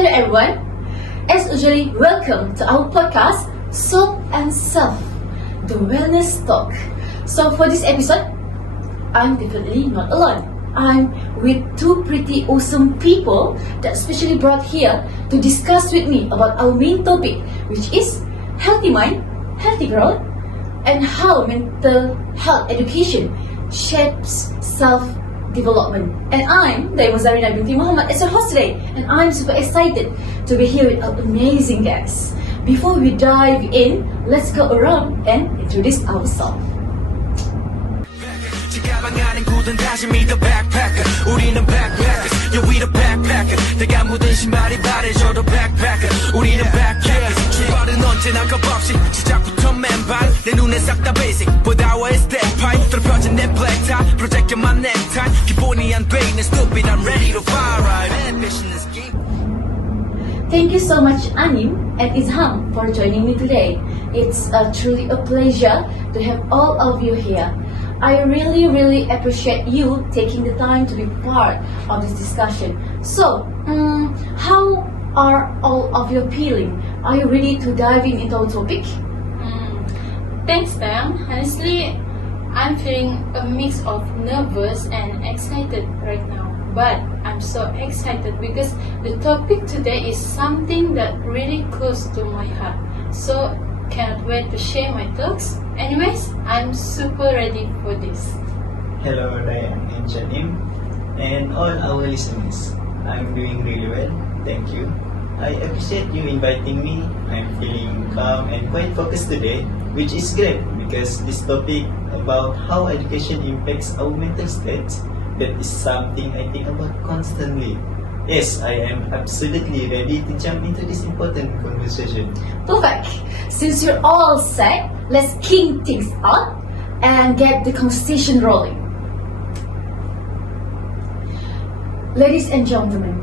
Hello everyone, as usually welcome to our podcast Soap and Self, the Wellness Talk. So for this episode, I'm definitely not alone. I'm with two pretty awesome people that specially brought here to discuss with me about our main topic, which is healthy mind, healthy growth, and how mental health education shapes self-development. And I'm Dayma Zarina binti Muhammad as your host today, and I'm super excited to be here with our amazing guests. Before we dive in, let's go around and introduce ourselves. 가방 안엔 굳은 다짐이 the backpacker 우리는 backpackers yeah we the backpacker 내가 묻은 신발이 바래져도 backpacker 우리는 backpackers 출발은 언제나 겁없이 시작부터 맨발 내 눈에 싹 다 basic but our is that pipe 펴진 내 black tie project my necktie 기본이 안 돼 있는 stupid I'm ready to fire right ambition is key. Thank you so much Anim and Izham for joining me today. It's truly a pleasure to have all of you here. I really appreciate you taking the time to be part of this discussion. So, how are all of you feeling? Are you ready to dive into our topic? Thanks, Tam. Honestly, I'm feeling a mix of nervous and excited right now. But I'm so excited because the topic today is something that really close to my heart. So, cannot wait to share my thoughts. Anyways, I'm super ready for this. Hello, Ryan and Janim, and all our listeners. I'm doing really well, thank you. I appreciate you inviting me. I'm feeling calm and quite focused today, which is great because this topic about how education impacts our mental states, that is something I think about constantly. Yes, I am absolutely ready to jump into this important conversation. Perfect. Since you're all set, let's kick things off and get the conversation rolling. Ladies and gentlemen,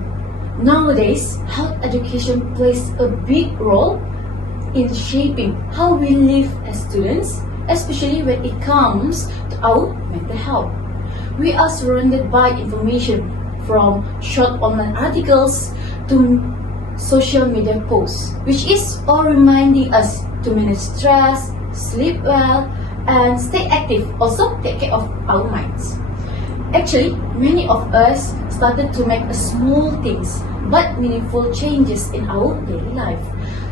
nowadays, health education plays a big role in shaping how we live as students, especially when it comes to our mental health. We are surrounded by information from short online articles to social media posts, which is all reminding us to manage stress, sleep well, and stay active. Also, take care of our minds. Actually, many of us started to make small things but meaningful changes in our daily life.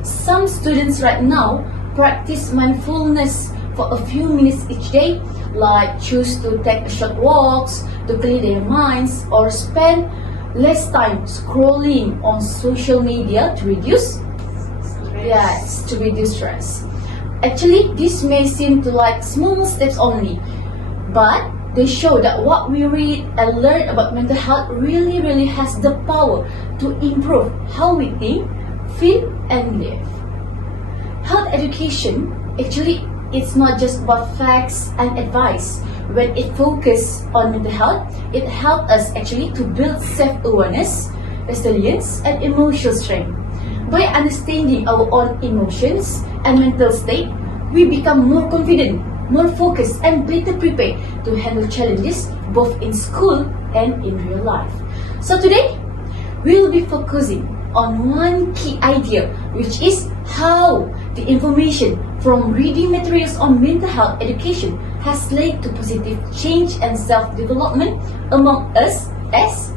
Some students right now practice mindfulness for a few minutes each day, like choose to take short walks to clear their minds or spend less time scrolling on social media to reduce stress. Actually, this may seem to like small steps only, but they show that what we read and learn about mental health really has the power to improve how we think, feel, and live. Health education actually it's not just about facts and advice. When it focuses on mental health, it helps us actually to build self-awareness, resilience, and emotional strength. By understanding our own emotions and mental state, we become more confident, more focused, and better prepared to handle challenges both in school and in real life. So today, we will be focusing on one key idea, which is how the information from reading materials on mental health education has led to positive change and self-development among us as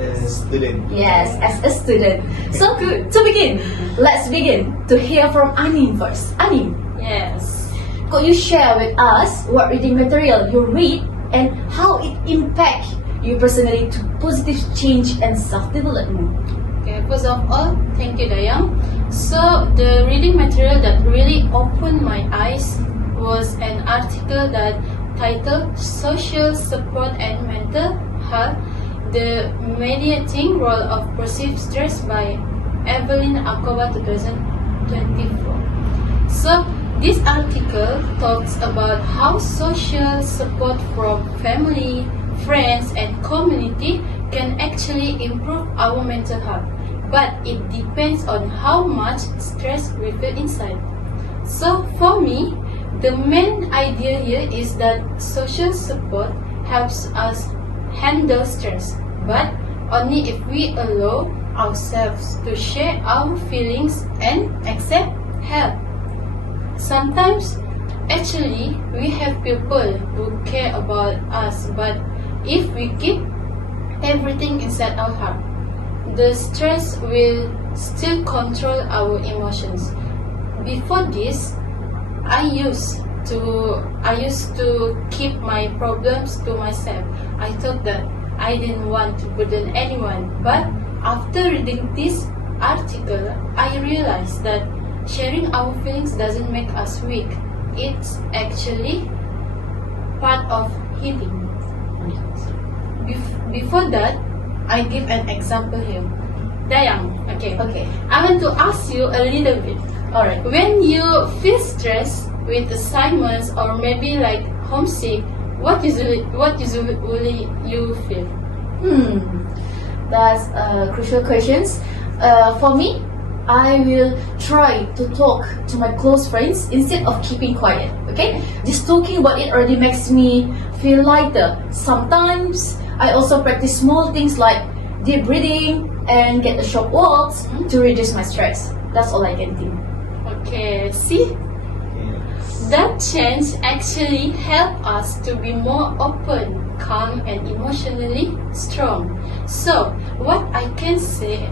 A student. Yes, as a student. So good. To begin, let's begin to hear from Anim first. Anim, Yes. could you share with us what reading material you read and how it impacts you personally to positive change and self-development? Okay, first of all, thank you, Dayang. So, the reading material that really opened my eyes was an article that titled Social Support and Mental Health, the Mediating Role of Perceived Stress by Evelyn Akova 2024. So, this article talks about how social support from family, friends, and community can actually improve our mental health, but it depends on how much stress we feel inside. So for me, the main idea here is that social support helps us handle stress, but only if we allow ourselves to share our feelings and accept help. Sometimes, actually, we have people who care about us, but if we keep everything inside our heart, the stress will still control our emotions. Before this, I used to keep my problems to myself. I thought that I didn't want to burden anyone, but after reading this article, I realized that sharing our feelings doesn't make us weak. It's actually part of healing. Before that, I give an example here. Dayang, okay. I want to ask you a little bit. Alright. When you feel stressed with assignments or maybe like homesick, what usually you feel? That's crucial questions. For me, I will try to talk to my close friends instead of keeping quiet. Okay, just talking about it already makes me feel lighter. Sometimes I also practice small things like deep breathing and get a short walks to reduce my stress. That's all I can think. Okay, see? Yes. That change actually helped us to be more open, calm, and emotionally strong. So, what I can say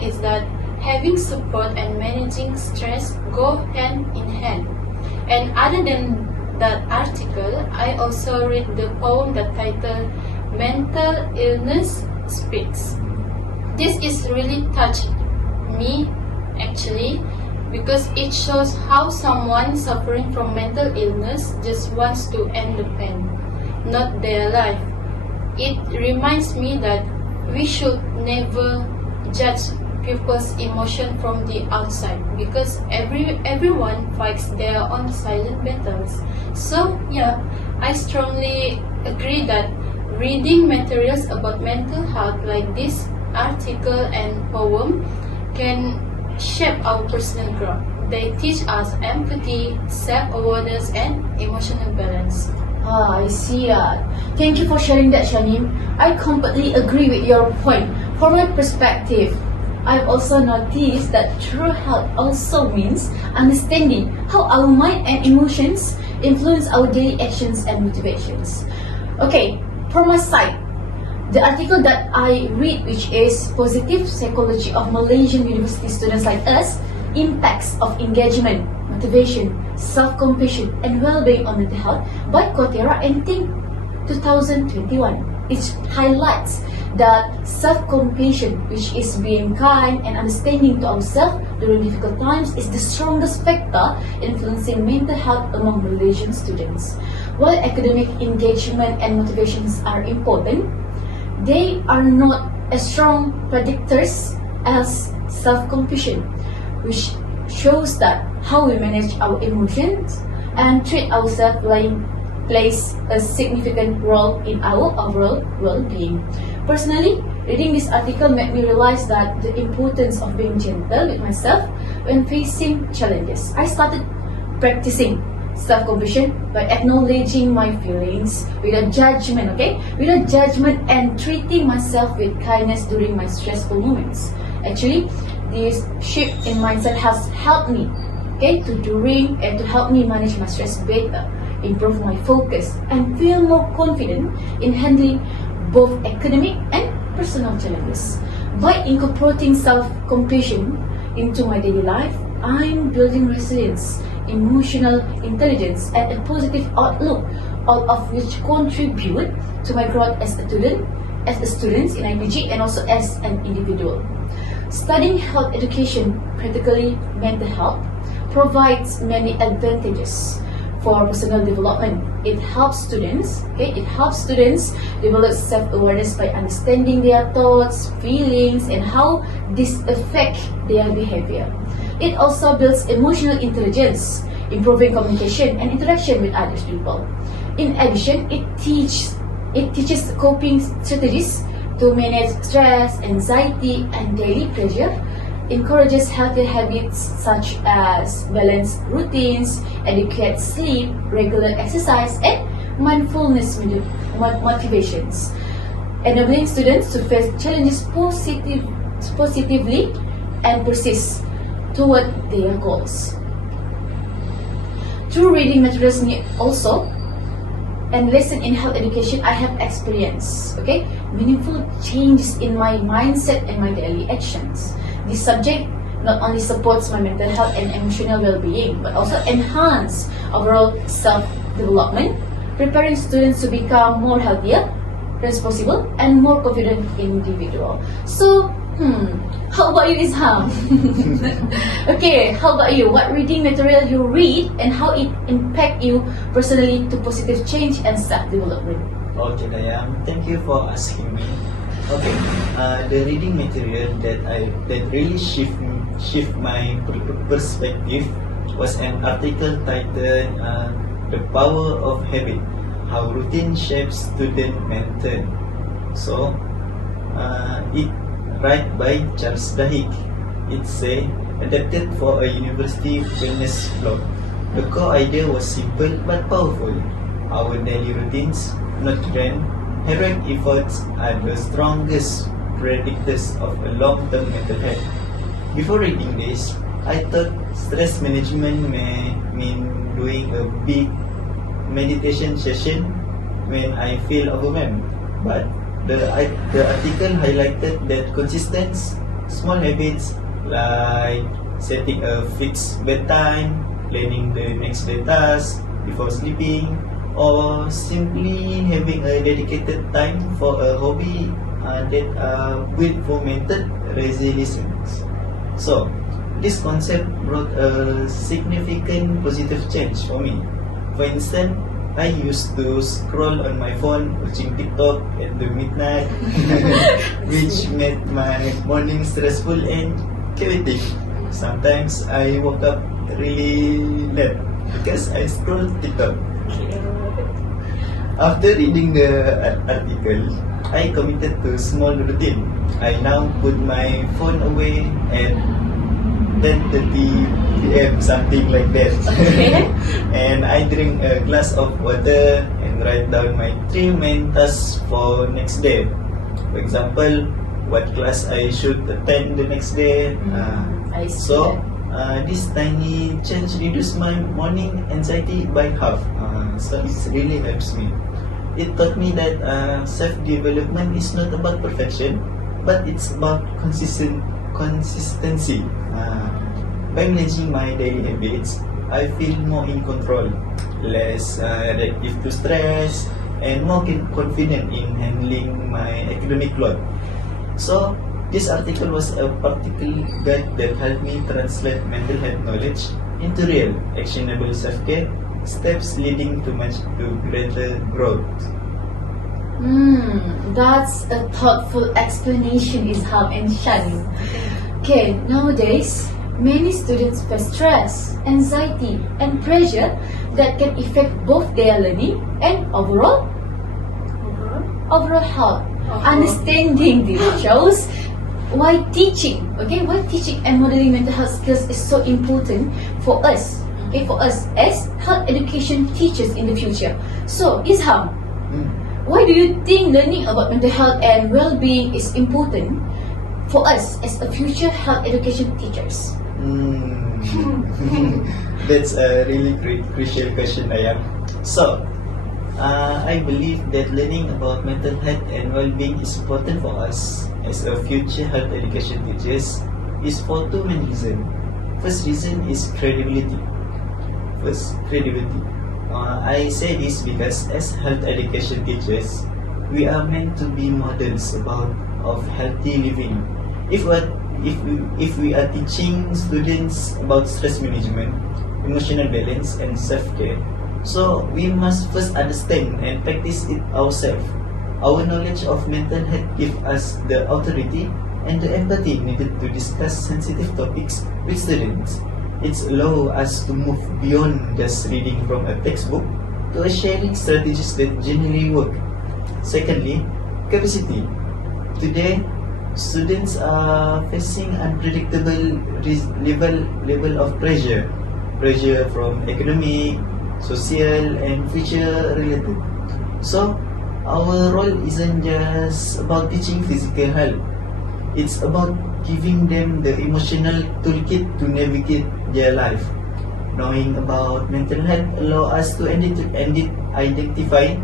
is that having support and managing stress go hand in hand. And other than that article, I also read the poem that titled "Mental Illness Speaks." This is really touched me actually, because it shows how someone suffering from mental illness just wants to end the pain, not their life. It reminds me that we should never judge people's emotion from the outside, because everyone fights their own silent battles. So yeah, I strongly agree that reading materials about mental health like this article and poem can shape our personal growth. They teach us empathy, self-awareness, and emotional balance. I see. Thank you for sharing that, Shanim. I completely agree with your point. From my perspective, I've also noticed that true health also means understanding how our mind and emotions influence our daily actions and motivations. Okay, from my side, the article that I read, which is Positive Psychology of Malaysian University Students Like Us, Impacts of Engagement, Motivation, Self-Compassion and Well-Being on Mental Health by Kotera and Think 2021. It highlights that self-compassion, which is being kind and understanding to ourselves during difficult times, is the strongest factor influencing mental health among Malaysian students. While academic engagement and motivations are important, they are not as strong predictors as self-compassion, which shows that how we manage our emotions and treat ourselves plays a significant role in our overall well-being. Personally, reading this article made me realize that the importance of being gentle with myself when facing challenges. I started practicing self-compassion by acknowledging my feelings without judgment, without judgment, and treating myself with kindness during my stressful moments. Actually, this shift in mindset has helped me, to help me manage my stress better, improve my focus, and feel more confident in handling both academic and personal challenges. By incorporating self-compassion into my daily life, I'm building resilience, emotional intelligence, and a positive outlook, all of which contribute to my growth as a student in IPG and also as an individual. Studying health education, particularly mental health, provides many advantages for personal development. It helps students develop self-awareness by understanding their thoughts, feelings, and how this affect their behavior. It also builds emotional intelligence, improving communication and interaction with other people. In addition, it teaches coping strategies to manage stress, anxiety, and daily pressure, encourages healthy habits such as balanced routines, adequate sleep, regular exercise, and mindfulness motivations. enabling students to face challenges positively and persist toward their goals. Through reading materials also and lesson in health education, I have experienced meaningful changes in my mindset and my daily actions. This subject not only supports my mental health and emotional well-being, but also enhance overall self-development, preparing students to become more healthier, responsible, and more confident individual. So, how about you, Isham? Okay, how about you? What reading material you read and how it impact you personally to positive change and self-development? Okay, Dayang, thank you for asking me. Okay, the reading material that really shift my perspective was an article titled "The Power of Habit: How Routine Shapes Student Mental." So, it written by Charles Duhigg. It's adapted for a university wellness blog. The core idea was simple but powerful. Our daily routines, not grand, heroic efforts are the strongest predictors of a long-term mental health. Before reading this, I thought stress management may mean doing a big meditation session when I feel overwhelmed. But the article highlighted that consistent small habits like setting a fixed bedtime, planning the next day task before sleeping, or simply having a dedicated time for a hobby that will fomented resilience. So, this concept brought a significant positive change for me. For instance, I used to scroll on my phone watching TikTok at the midnight, which made my morning stressful and chaotic. Sometimes I woke up really late because I scrolled TikTok. After reading the article, I committed to a small routine. I now put my phone away at 10:30 p.m. something like that. Okay. And I drink a glass of water and write down my 3 main tasks for next day. For example, what class I should attend the next day. I see So, that. this tiny change reduced my morning anxiety by half. So it really helps me. It taught me that self-development is not about perfection, but it's about consistency. By managing my daily habits, I feel more in control, less reactive to stress, and more confident in handling my academic load. So, this article was a practical guide that helped me translate mental health knowledge into real, actionable self-care steps leading to greater growth. That's a thoughtful explanation, Isham and Shani. Okay, nowadays, many students face stress, anxiety, and pressure that can affect both their learning and overall health. Understanding this shows why teaching and modeling mental health skills is so important for us. For us as health education teachers in the future. So, Isham, why do you think learning about mental health and well-being is important for us as a future health education teachers? That's a really crucial question, Ayam. So, I believe that learning about mental health and well-being is important for us as a future health education teachers is for 2 main reasons. First reason is credibility. I say this because as health education teachers, we are meant to be models of healthy living. If we are teaching students about stress management, emotional balance, and self-care, so we must first understand and practice it ourselves. Our knowledge of mental health gives us the authority and the empathy needed to discuss sensitive topics with students. It allows us to move beyond just reading from a textbook to sharing strategies that genuinely work. Secondly, capacity. Today, students are facing unpredictable level of pressure from academic, social, and future related. So, our role isn't just about teaching physical health. It's about giving them the emotional toolkit to navigate their life. Knowing about mental health allow us to identify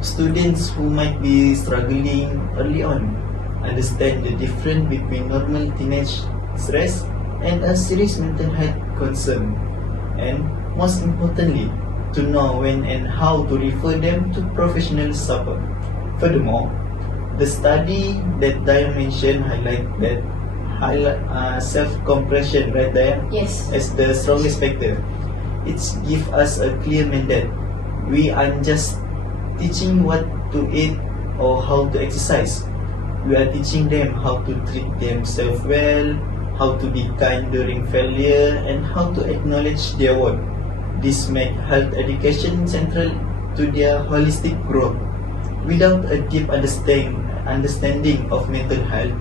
students who might be struggling early on, understand the difference between normal teenage stress and a serious mental health concern, and most importantly, to know when and how to refer them to professional support. Furthermore, the study that Diane mentioned highlight that self-compassion, right, Diane? Yes. As the strongest factor. It's give us a clear mandate. We aren't just teaching what to eat or how to exercise. We are teaching them how to treat themselves well, how to be kind during failure, and how to acknowledge their worth. This makes health education central to their holistic growth. Without a deep understanding of mental health,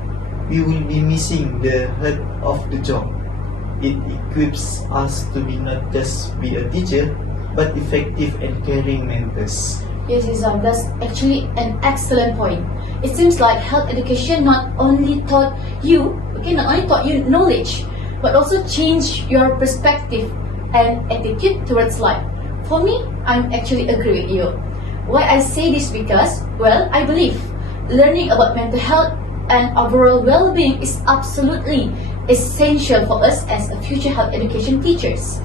we will be missing the heart of the job. It equips us to be not just be a teacher, but effective and caring mentors. Yes, Izam, that's actually an excellent point. It seems like health education not only taught you knowledge, but also changed your perspective and attitude towards life. For me, I'm actually agree with you. Why I say this because, well, I believe learning about mental health and overall well-being is absolutely essential for us as a future health education teachers.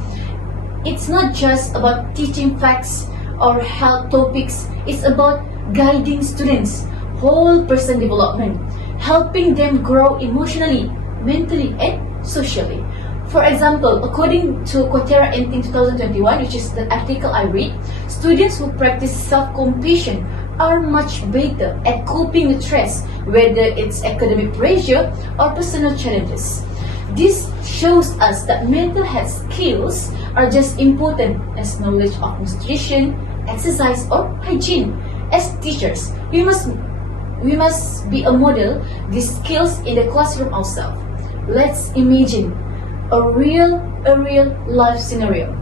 It's not just about teaching facts or health topics, it's about guiding students' whole person development, helping them grow emotionally, mentally, and socially. For example, according to Quotera Inting 2021, which is the article I read, students who practice self-compassion are much better at coping with stress, whether it's academic pressure or personal challenges. This shows us that mental health skills are just important as knowledge of nutrition, exercise, or hygiene. As teachers, we must be a model these skills in the classroom ourselves. Let's imagine a real life scenario.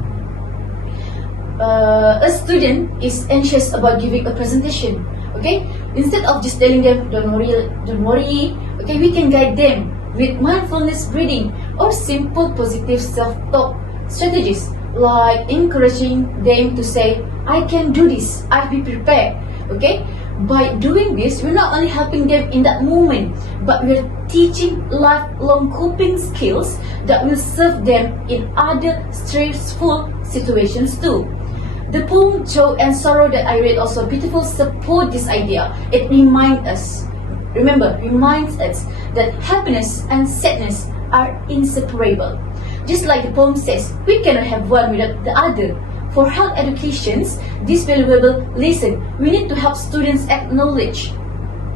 A student is anxious about giving a presentation. Okay, instead of just telling them don't worry. Okay, we can guide them with mindfulness breathing or simple positive self-talk strategies, like encouraging them to say, I can do this, I'll be prepared. Okay, by doing this, we're not only helping them in that moment, but we're teaching lifelong coping skills that will serve them in other stressful situations too. The poem Joy and Sorrow that I read also beautiful support this idea. It reminds us that happiness and sadness are inseparable. Just like the poem says, we cannot have one without the other. For health educations, this valuable lesson, we need to help students acknowledge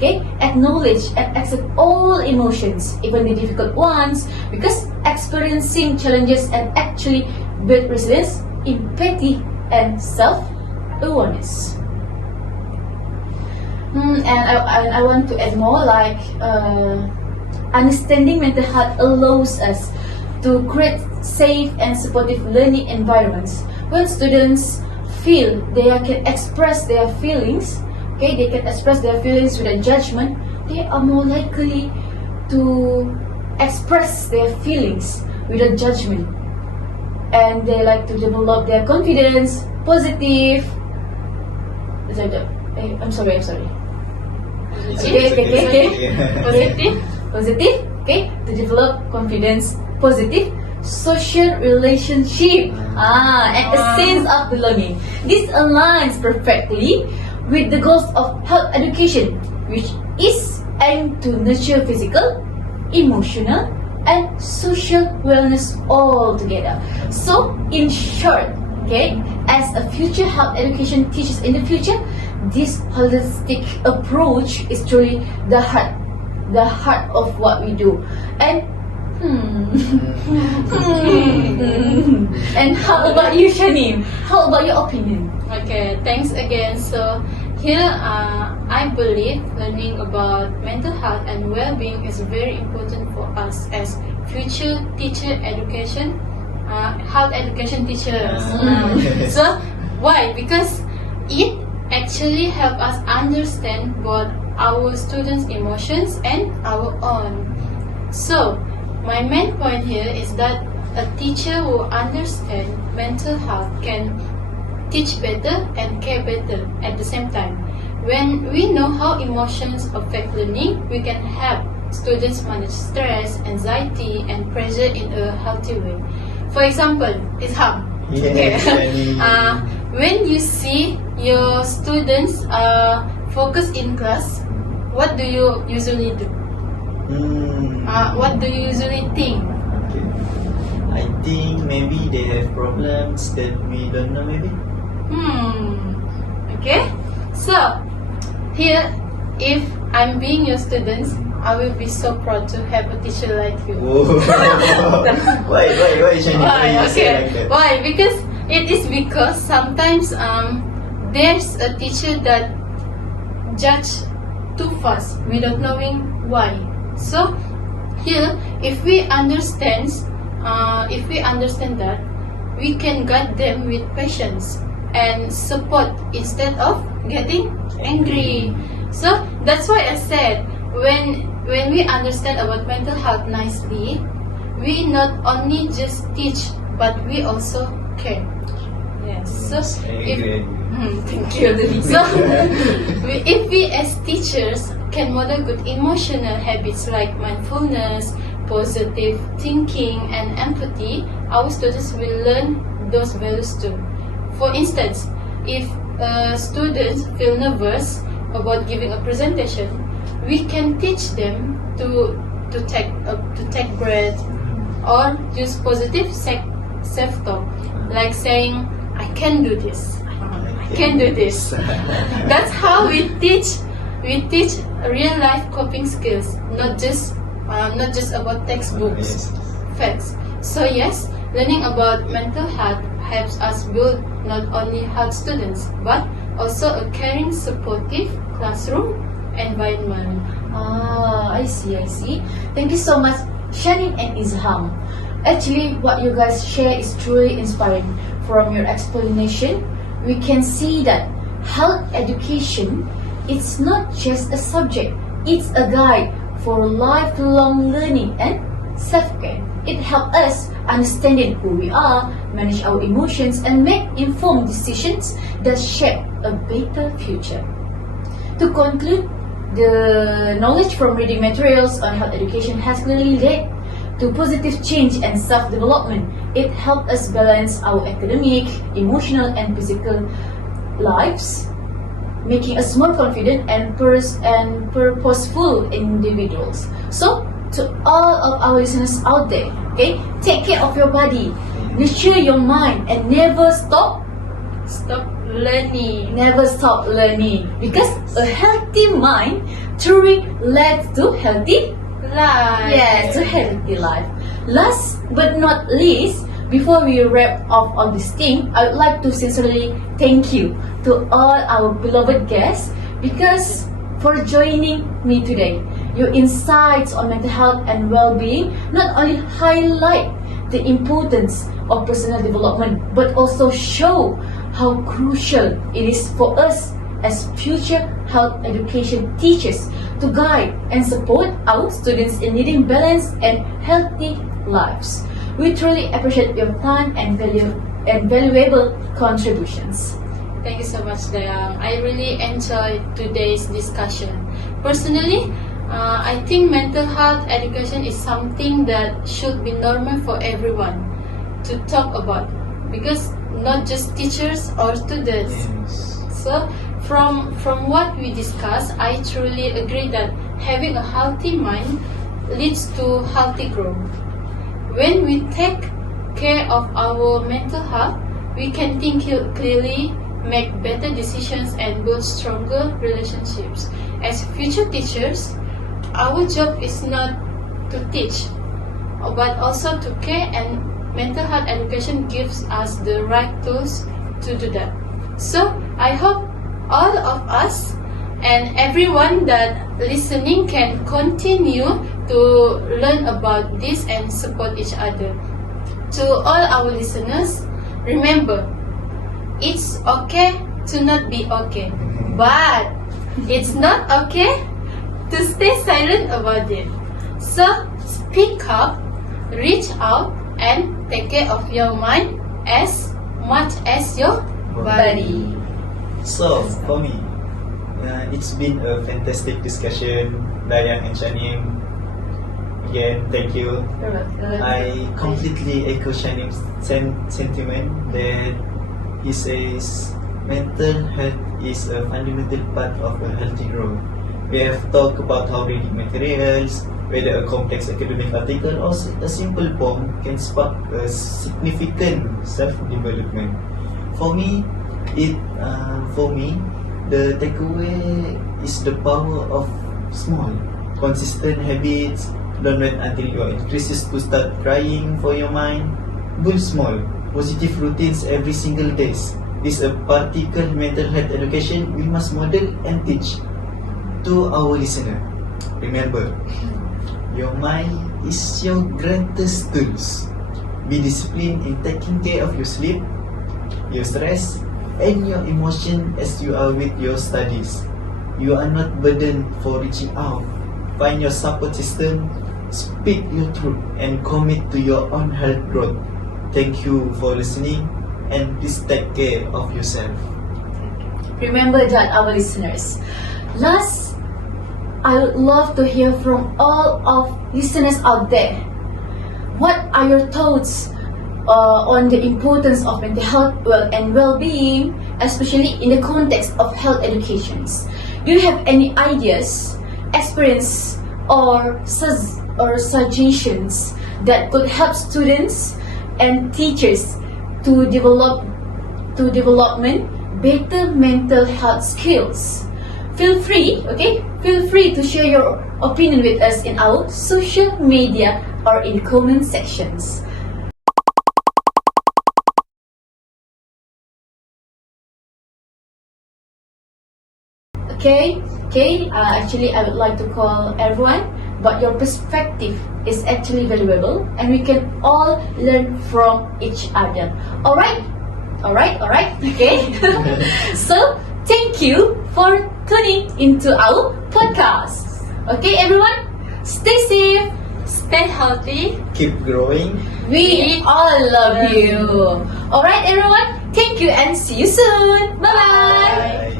and accept all emotions, even the difficult ones, because experiencing challenges and actually build resilience, empathy, and self-awareness. And I want to add more, like understanding mental health allows us to create safe and supportive learning environments. When students feel they can express their feelings, without judgment, they are more likely to express their feelings without judgment. And they like to develop their confidence, positive. I'm sorry. Positive. Okay, to develop confidence, positive social relationship, and a sense of belonging. This aligns perfectly with the goals of health education, which is aimed to nurture physical, emotional, and social wellness all together. So, in short, okay, as a future health education teachers in the future, this holistic approach is truly the heart of what we do. And and how about you, Shanim? How about your opinion? Okay, thanks again. So here, I believe learning about mental health and well-being is very important for us as future health education teachers. So why? Because it actually help us understand both our students' emotions and our own. So, my main point here is that a teacher who understands mental health can teach better and care better at the same time. When we know how emotions affect learning, we can help students manage stress, anxiety, and pressure in a healthy way. For example, Isham. Yes, Okay. When you see your students focus in class, what do you usually do? What do you usually think? Okay. I think maybe they have problems that we don't know maybe. Okay. So, here, if I'm being your students, I will be so proud to have a teacher like you. Whoa. Why, Shani? Why you say like that? Why? Because it is because sometimes there's a teacher that judge too fast without knowing why. So here, if we understand that, we can guide them with patience and support instead of getting angry. So that's why I said when we understand about mental health nicely, we not only just teach but we also care. Yes. So I agree. thank you. So if we as teachers can model good emotional habits like mindfulness, positive thinking, and empathy, our students will learn those values too. For instance, if students feel nervous about giving a presentation, we can teach them to take breath or use positive self-talk, like saying, "I can do this. I can do this." That's how we teach real life coping skills, not just about textbooks, facts. So yes, learning about mental health helps us build not only health students but also a caring, supportive classroom environment. I see. Thank you so much, Shanin and Izham. Actually, what you guys share is truly inspiring. From your explanation, we can see that health education is not just a subject, it's a guide for lifelong learning and self-care. It helps us understanding who we are, manage our emotions, and make informed decisions that shape a better future. To conclude, the knowledge from reading materials on health education has clearly led to positive change and self-development. It helped us balance our academic, emotional, and physical lives, making us more confident and purposeful individuals. So, to all of our listeners out there, okay, take care of your body, nurture your mind, and never stop Learning. Never stop learning, because a healthy mind truly leads to healthy Life. Yes, to healthy life. Last but not least, before we wrap up all this thing, I would like to sincerely thank you to all our beloved guests because for joining me today. Your insights on mental health and well-being not only highlight the importance of personal development but also show how crucial it is for us as future health education teachers to guide and support our students in leading balanced and healthy lives. We truly appreciate your time and valuable contributions. Thank you so much, Dayang. I really enjoyed today's discussion. Personally, I think mental health education is something that should be normal for everyone to talk about, because not just teachers or students. So, from what we discussed, I truly agree that having a healthy mind leads to healthy growth. When we take care of our mental health, we can think clearly, make better decisions, and build stronger relationships. As future teachers, our job is not to teach, but also to care, and mental health education gives us the right tools to do that. So, I hope all of us and everyone that listening can continue to learn about this and support each other. To all our listeners, remember, it's okay to not be okay. But it's not okay to stay silent about it. So speak up, reach out, and take care of your mind as much as your body. So, for me, it's been a fantastic discussion, Dayang and Shanim. Again, thank you. I completely echo Shanim's sentiment that he says mental health is a fundamental part of a healthy growth. We have talked about how reading materials, whether a complex academic article or a simple poem, can spark a significant self-development. For me, the takeaway is the power of small, consistent habits. Don't wait until you are increases to start crying for your mind. Build small, positive routines every single day. This a practical mental health education we must model and teach to our listener. Remember, your mind is your greatest tools. Be disciplined in taking care of your sleep, your stress, and your emotion as you are with your studies. You are not burdened for reaching out. Find your support system, speak your truth, and commit to your own health growth. Thank you for listening, and please take care of yourself. Remember that, our listeners. Last, I would love to hear from all of listeners out there. What are your thoughts on the importance of mental health and well-being, especially in the context of health educations? Do you have any ideas, experience, or suggestions that could help students and teachers to development better mental health skills? Feel free to share your opinion with us in our social media or in comment sections. Actually, I would like to call everyone, but your perspective is actually valuable, and we can all learn from each other. Alright? Okay. So, thank you for tuning into our podcast. Okay, everyone? Stay safe. Stay healthy. Keep growing. We all love you. Alright, everyone? Thank you and see you soon. Bye-bye. Bye.